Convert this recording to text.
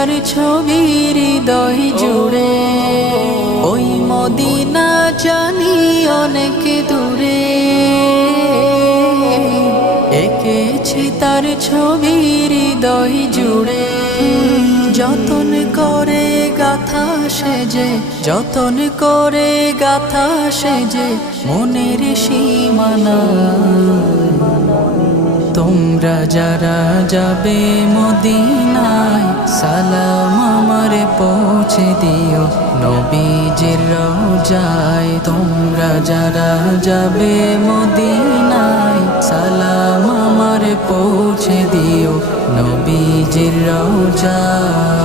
তার ছবি হৃদয় জুড়ে, ওই মদিনা জানি অনেক দূরে। এঁকেছি তার ছবি হৃদয় জুড়ে, যতন করে গাথা সেজে, যতন করে গাথা সেজে মনের সীমানা। তোমরা যারা যাবে মদিনায়, সালাম আমার পৌঁছে দিও নবীজির রওজায়। তোমরা যারা যাবে মদিনায়, সালাম আমার পৌঁছে দিও নবীজির রওজায়।